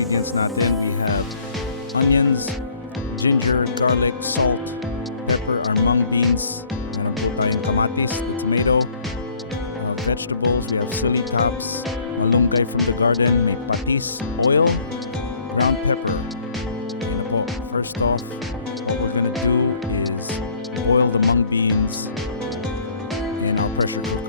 ingredients natin. We have onions, ginger, garlic, salt, pepper, our mung beans, meron po tayong kamatis, tomato, vegetables. We have sili tops, malunggay from the garden, may patis, oil, ground pepper. Yan po. First off, what we're gonna do is boil the mung beans in our pressure cooker.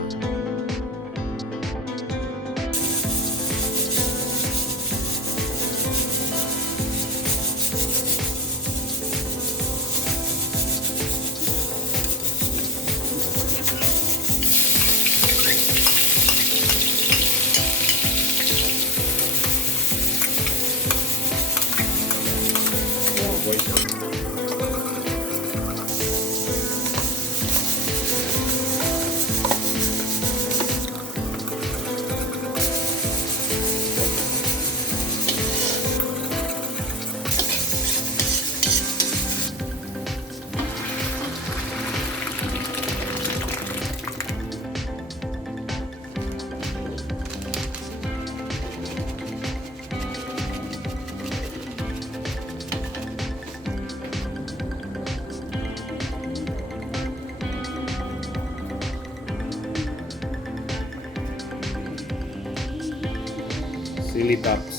Sili tops.